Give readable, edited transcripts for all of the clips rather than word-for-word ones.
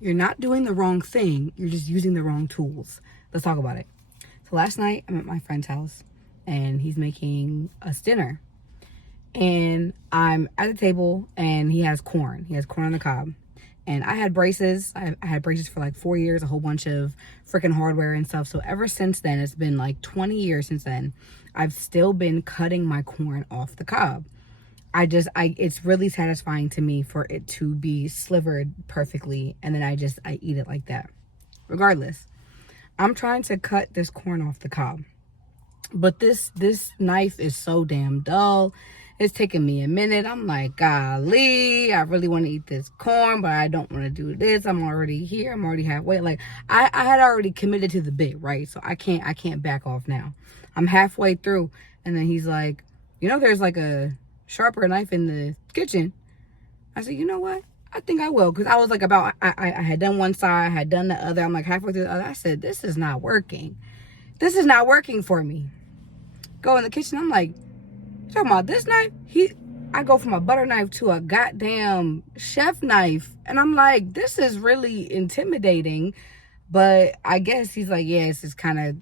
You're not doing the wrong thing. You're just using the wrong tools. Let's talk about it. So last night I'm at my friend's house and he's making us dinner. And I'm at the table and he has corn. He has corn on the cob. And I had braces. I had braces for like 4 years, a whole bunch of freaking hardware and stuff. So ever since then, it's been like 20 years since then, I've still been cutting my corn off the cob. It's really satisfying to me for it to be slivered perfectly. And then I eat it like that. Regardless, I'm trying to cut this corn off the cob. But this knife is so damn dull. It's taking me a minute. I'm like, golly, I really want to eat this corn, but I don't want to do this. I'm already here. I'm already halfway. Like I had already committed to the bit, right? So I can't back off now. I'm halfway through, and then he's like, there's like a sharper knife in the kitchen. I said, you know what? I think I will, because I was like I had done one side, I had done the other. I'm like halfway through the other. I said, this is not working. This is not working for me. Go in the kitchen. I'm like, talking about this knife? I go from a butter knife to a goddamn chef knife. And I'm like, this is really intimidating. But I guess he's like, yeah, it's just kind of,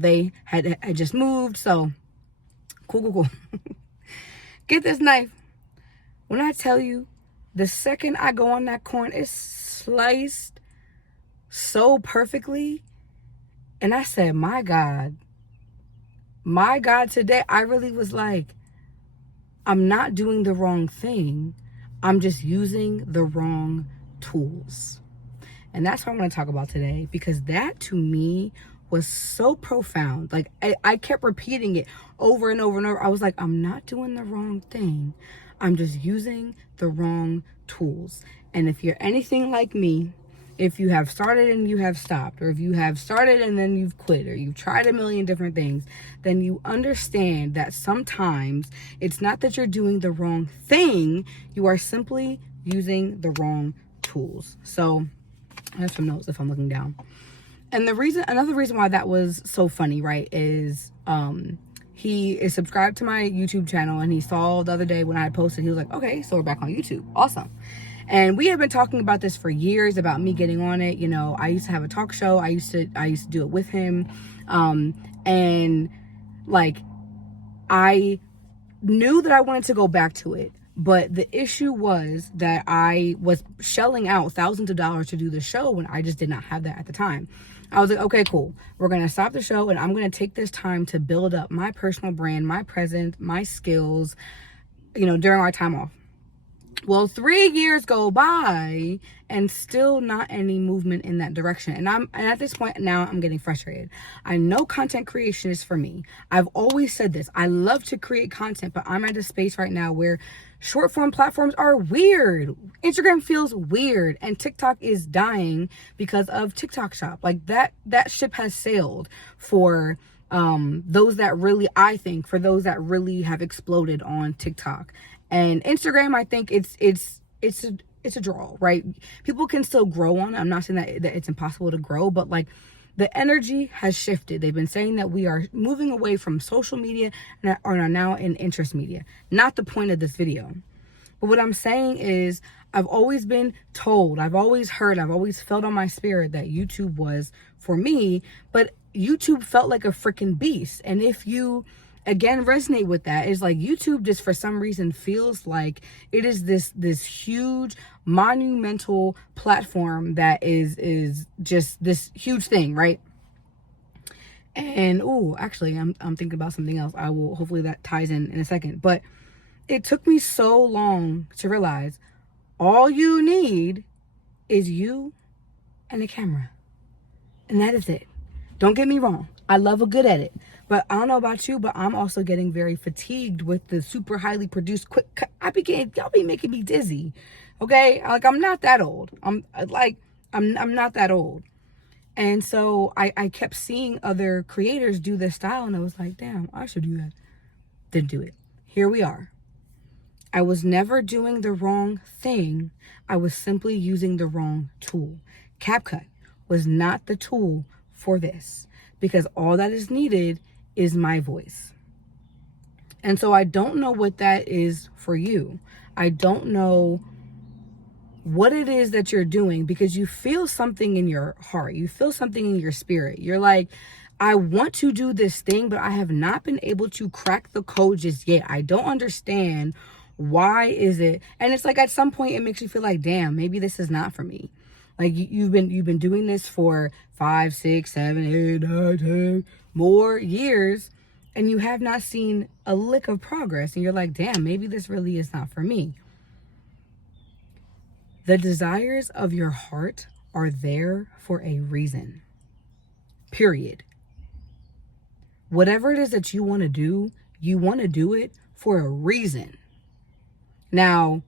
they had just moved. So cool. Get this knife. When I tell you, the second I go on that corn, it's sliced so perfectly. And I said, my God, today I really was like, I'm not doing the wrong thing. I'm just using the wrong tools. And that's what I want to talk about today, because that to me was so profound. Like I kept repeating it over and over and over. I was like, I'm not doing the wrong thing. I'm just using the wrong tools. And if you're anything like me, if you have started and you have stopped, or if you have started and then you've quit, or you've tried a million different things, then you understand that sometimes it's not that you're doing the wrong thing, you are simply using the wrong tools. So I have some notes if I'm looking down. And another reason why that was so funny, right, is he is subscribed to my YouTube channel, and he saw the other day when I had posted, he was like, okay, so we're back on YouTube. Awesome. And we have been talking about this for years, about me getting on it. I used to have a talk show. I used to do it with him. And like, I knew that I wanted to go back to it. But the issue was that I was shelling out thousands of dollars to do the show when I just did not have that at the time. I was like, okay, cool. We're going to stop the show, and I'm going to take this time to build up my personal brand, my presence, my skills, during our time off. Well, 3 years go by and still not any movement in that direction. And at this point now, I'm getting frustrated. I know content creation is for me. I've always said this. I love to create content, but I'm at a space right now where short form platforms are weird. Instagram feels weird, and TikTok is dying because of TikTok Shop. Like that ship has sailed for those that really, I think, for those that really have exploded on TikTok. And Instagram, I think it's a draw, right? People can still grow on it. I'm not saying that it's impossible to grow, but like the energy has shifted. They've been saying that we are moving away from social media and are now in interest media. Not the point of this video. But what I'm saying is, I've always been told, I've always heard, I've always felt on my spirit that YouTube was for me, but YouTube felt like a freaking beast. And if you again resonate with that, is like YouTube just for some reason feels like it is this huge monumental platform that is just this huge thing, right? And actually I'm thinking about something else. I will, hopefully that ties in a second. But it took me so long to realize all you need is you and a camera, and that is it. Don't get me wrong, I love a good edit. But I don't know about you, but I'm also getting very fatigued with the super highly produced quick cut. Y'all be making me dizzy. Okay? Like, I'm not that old. I'm not that old. And so I kept seeing other creators do this style, and I was like, damn, I should do that. Didn't do it. Here we are. I was never doing the wrong thing. I was simply using the wrong tool. CapCut was not the tool for this, because all that is needed is my voice. And so I don't know what that is for you. I don't know what it is that you're doing, because you feel something in your heart, you feel something in your spirit. You're like, I want to do this thing, but I have not been able to crack the code just yet. I don't understand. Why is it? And it's like, at some point it makes you feel like, damn, maybe this is not for me. Like, you've been doing this for 5, 6, 7, 8, 9, 10 more years, and you have not seen a lick of progress. And you're like, damn, maybe this really is not for me. The desires of your heart are there for a reason. Period. Whatever it is that you want to do it for a reason. Now,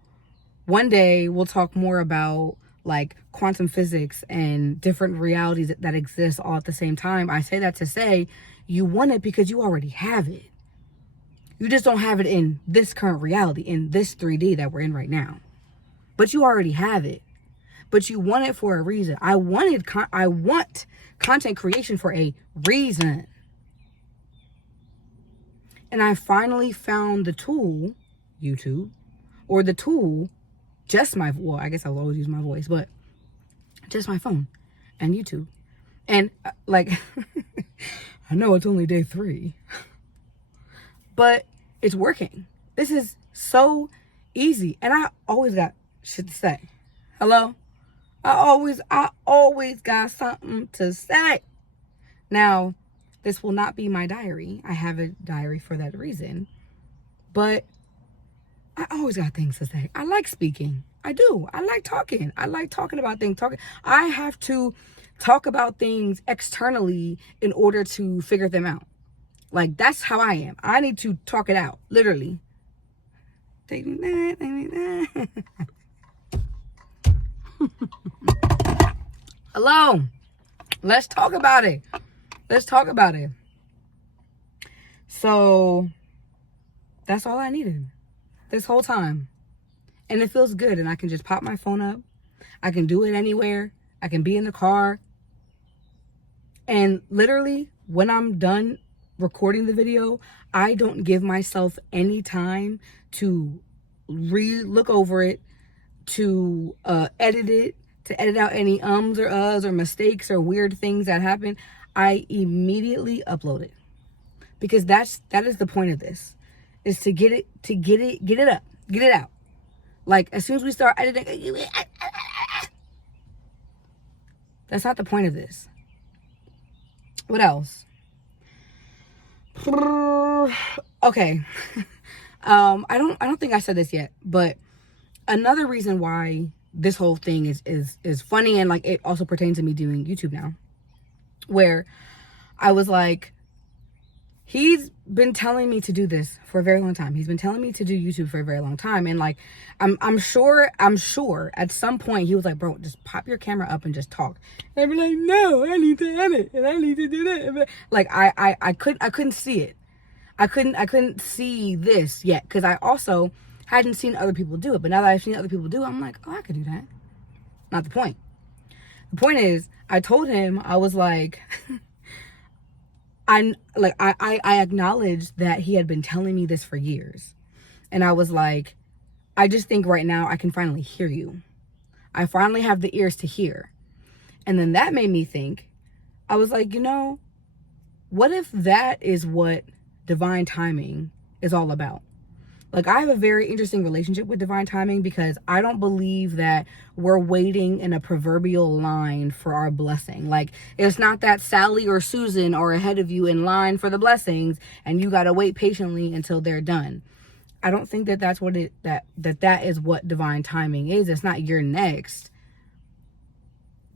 one day we'll talk more about like quantum physics and different realities that exist all at the same time. I say that to say you want it because you already have it. You just don't have it in this current reality, in this 3D that we're in right now. But you already have it. But you want it for a reason. I want content creation for a reason. And I finally found the tool, YouTube, or the tool, I guess I'll always use my voice, but just my phone and YouTube. And like, I know it's only day 3, but it's working. This is so easy. And I always got shit to say. Hello? I always got something to say. Now, this will not be my diary. I have a diary for that reason. But I always got things to say. I like speaking. I do. I like talking. I like talking about things. I have to talk about things externally in order to figure them out. Like, that's how I am. I need to talk it out. Literally. Take me that. Hello. Let's talk about it. So that's all I needed this whole time. And it feels good. And I can just pop my phone up. I can do it anywhere. I can be in the car. And literally, when I'm done recording the video, I don't give myself any time to look over it, to edit it, to edit out any ums or uhs or mistakes or weird things that happen. I immediately upload it, because that is the point of this, is to get it up, get it out. Like, as soon as we start editing, that's not the point of this. What else? Okay. I don't think I said this yet, but another reason why this whole thing is funny, and like it also pertains to me doing YouTube now, where I was like, he's been telling me to do this for a very long time. He's been telling me to do YouTube for a very long time. And like, I'm sure at some point he was like, bro, just pop your camera up and just talk. And I'd be like, no, I need to edit and I need to do that. Like, I couldn't see it. I couldn't see this yet, because I also hadn't seen other people do it. But now that I've seen other people do it, I'm like, oh, I could do that. Not the point. The point is, I told him, I was like, I acknowledged that he had been telling me this for years. And I was like, I just think right now I can finally hear you. I finally have the ears to hear. And then that made me think, I was like, what if that is what divine timing is all about? Like, I have a very interesting relationship with divine timing, because I don't believe that we're waiting in a proverbial line for our blessing. Like, it's not that Sally or Susan are ahead of you in line for the blessings and you got to wait patiently until they're done. I don't think that that's what that is what divine timing is. It's not you're next.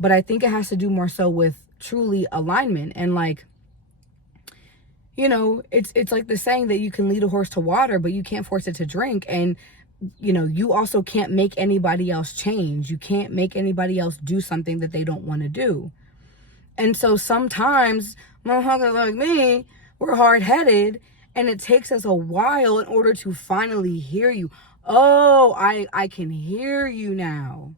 But I think it has to do more so with truly alignment. And like, it's like the saying that you can lead a horse to water, but you can't force it to drink. And, you also can't make anybody else change. You can't make anybody else do something that they don't want to do. And so sometimes motherfuckers like me, we're hard-headed, and it takes us a while in order to finally hear you. Oh, I can hear you now.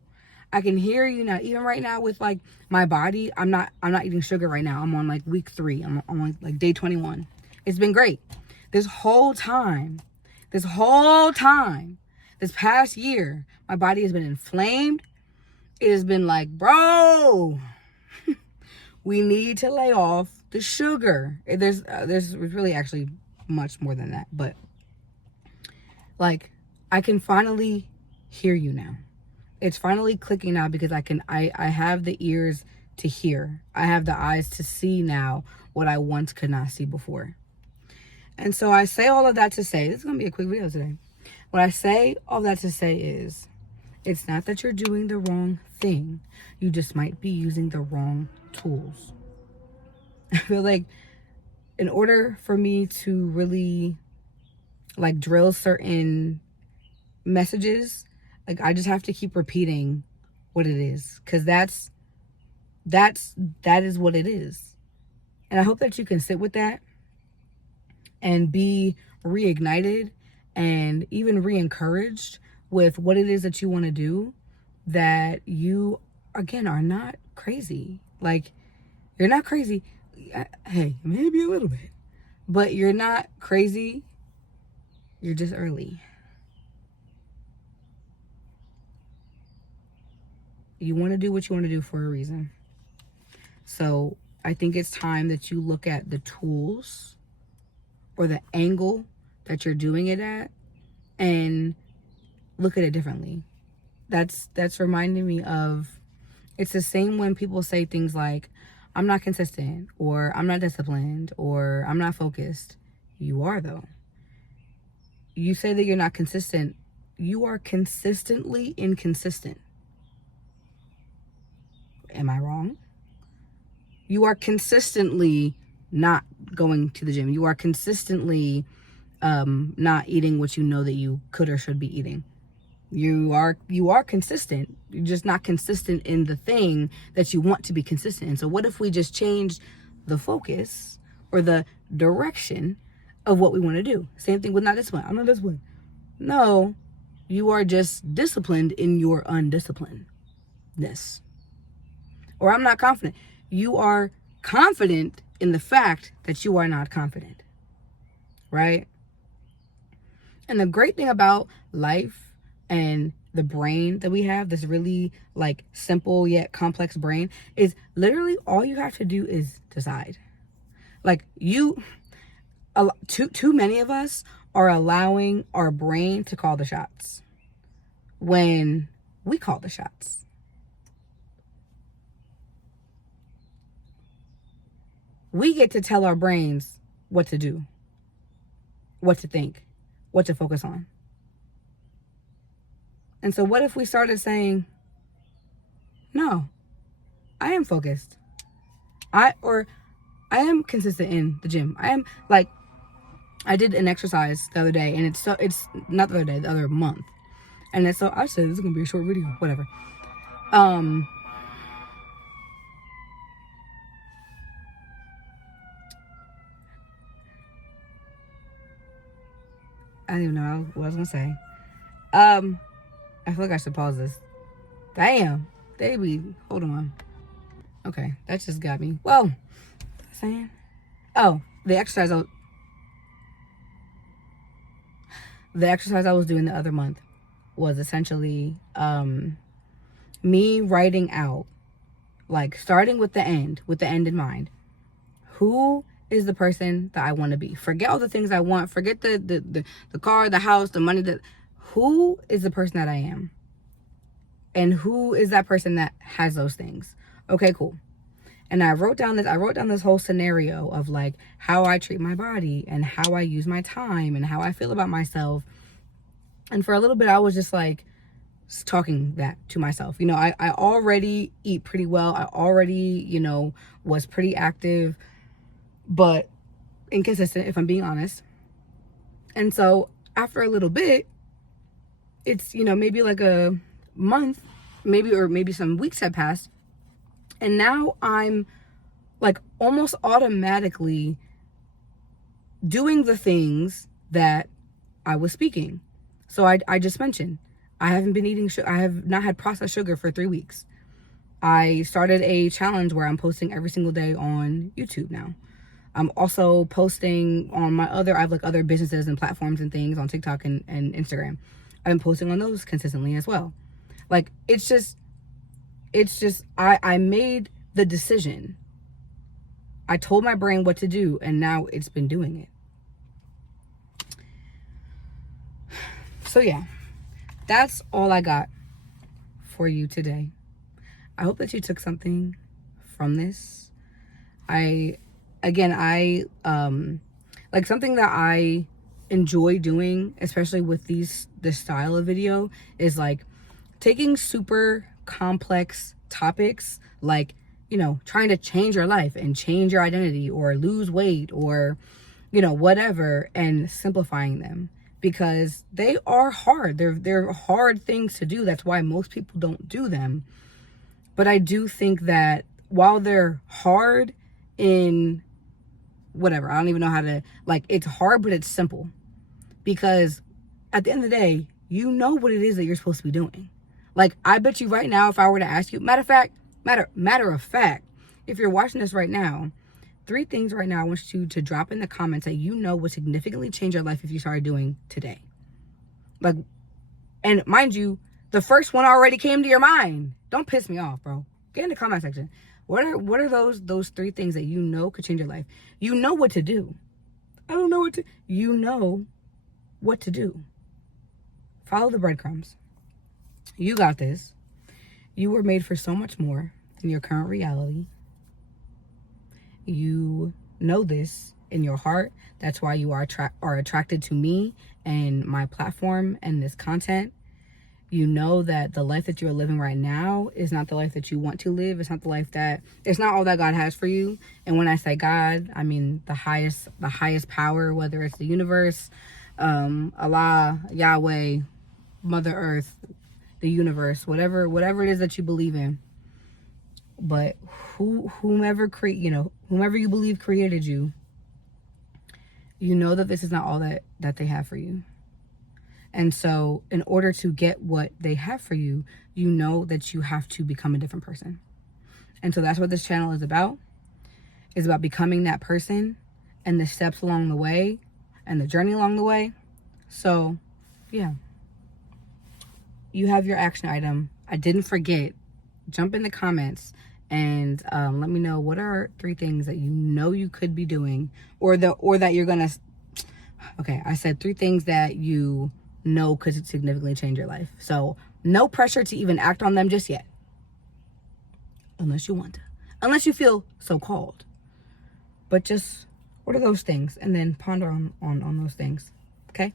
I can hear you now. Even right now with like my body, I'm not eating sugar right now. I'm on like week 3. I'm on like day 21. It's been great. This whole time, this past year, my body has been inflamed. it has been like, bro, we need to lay off the sugar. There's really actually much more than that, but like, I can finally hear you now. It's finally clicking now because I have the ears to hear. I have the eyes to see now what I once could not see before. And so I say all of that to say, this is going to be a quick video today. What I say all that to say is, it's not that you're doing the wrong thing. You just might be using the wrong tools. I feel like in order for me to really like drill certain messages, like I just have to keep repeating what it is, because that is what it is. And I hope that you can sit with that and be reignited and even re-encouraged with what it is that you want to do, that you again are not crazy. Like, you're not crazy. Hey, maybe a little bit, but you're not crazy. You're just early. You want to do what you want to do for a reason. So I think it's time that you look at the tools or the angle that you're doing it at and look at it differently. That's reminding me of, it's the same when people say things like, I'm not consistent, or I'm not disciplined, or I'm not focused. You are, though. You say that you're not consistent. You are consistently inconsistent. Am I wrong? You are consistently not going to the gym. You are consistently not eating what you know that you could or should be eating. You are consistent. You're just not consistent in the thing that you want to be consistent in. So what if we just change the focus or the direction of what we want to do? Same thing with not disciplined. I'm not disciplined. No, you are just disciplined in your undisciplinedness. Or I'm not confident. You are confident in the fact that you are not confident. Right? And the great thing about life and the brain that we have, this really like simple yet complex brain, is literally all you have to do is decide. Like, too many of us are allowing our brain to call the shots when we call the shots. We get to tell our brains what to do, what to think, what to focus on. And so what if we started saying, no, I am focused. I am consistent in the gym. I did an exercise the other day, and it's not the other day, the other month. And it's so, I said, this is going to be a short video, whatever. I don't even know what I was going to say. I feel like I should pause this. Damn. Hold on. Okay, that just got me. Whoa. What was I saying? Oh, the exercise I was doing the other month was essentially me writing out, like, starting with the end in mind. Who is the person that I want to be? Forget all the things I want. Forget the car, the house, the money. Who is the person that I am? And who is that person that has those things? Okay, cool. And I wrote down this whole scenario of like how I treat my body and how I use my time and how I feel about myself. And for a little bit, I was just like talking that to myself. You know, I already eat pretty well. I already, was pretty active, but inconsistent, if I'm being honest. And so after a little bit, it's, maybe like a month, maybe some weeks have passed. And now I'm like almost automatically doing the things that I was speaking. So I just mentioned, I haven't been eating sugar. I have not had processed sugar for 3 weeks. I started a challenge where I'm posting every single day on YouTube now. I'm also posting on I have like other businesses and platforms and things on TikTok and Instagram. I've been posting on those consistently as well. Like, it's just, It's just, I made the decision. I told my brain what to do, and now it's been doing it. So yeah, that's all I got for you today. I hope that you took something from this. Like something that I enjoy doing, especially with this style of video, is like taking super complex topics, like, you know, trying to change your life and change your identity or lose weight or, you know, whatever, and simplifying them, because they are hard. They're hard things to do. That's why most people don't do them. But I do think that while they're hard in whatever, I don't even know how to, like, it's hard, but it's simple. Because at the end of the day, you know what it is that you're supposed to be doing. Like, I bet you right now, if I were to ask you, matter of fact, if you're watching this right now, 3 things right now I want you to drop in the comments that you know would significantly change your life if you started doing today. Like, and mind you, the first one already came to your mind. Don't piss me off, bro. Get in the comment section. What are those 3 things that you know could change your life? You know what to do. I don't know what to. You know what to do. Follow the breadcrumbs. You got this. You were made for so much more than your current reality. You know this in your heart. That's why you are attracted to me and my platform and this content. You know that the life that you're living right now is not the life that you want to live. It's not the life that, it's not all that God has for you. And when I say God, I mean the highest power, whether it's the universe, Allah, Yahweh, Mother Earth, the universe, whatever it is that you believe in. But whomever you believe created you, you know that this is not all that they have for you. And so in order to get what they have for you, you know that you have to become a different person. And so that's what this channel is about. It's about becoming that person and the steps along the way and the journey along the way. So yeah, you have your action item. I didn't forget. Jump in the comments and let me know, what are 3 things that you know you could be doing, or that you're gonna. Okay, I said 3 things that you know could significantly change your life. So no pressure to even act on them just yet, unless you want to, unless you feel so called. But just, what are those things, and then ponder on those things. Okay.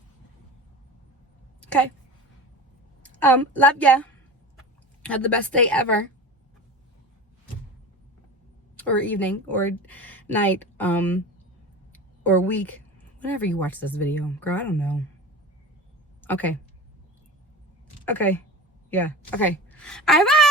Love ya. Have the best day ever, or evening, or night, or week, whenever you watch this video. Girl, I don't know. Okay. Yeah. Okay. All right, bye.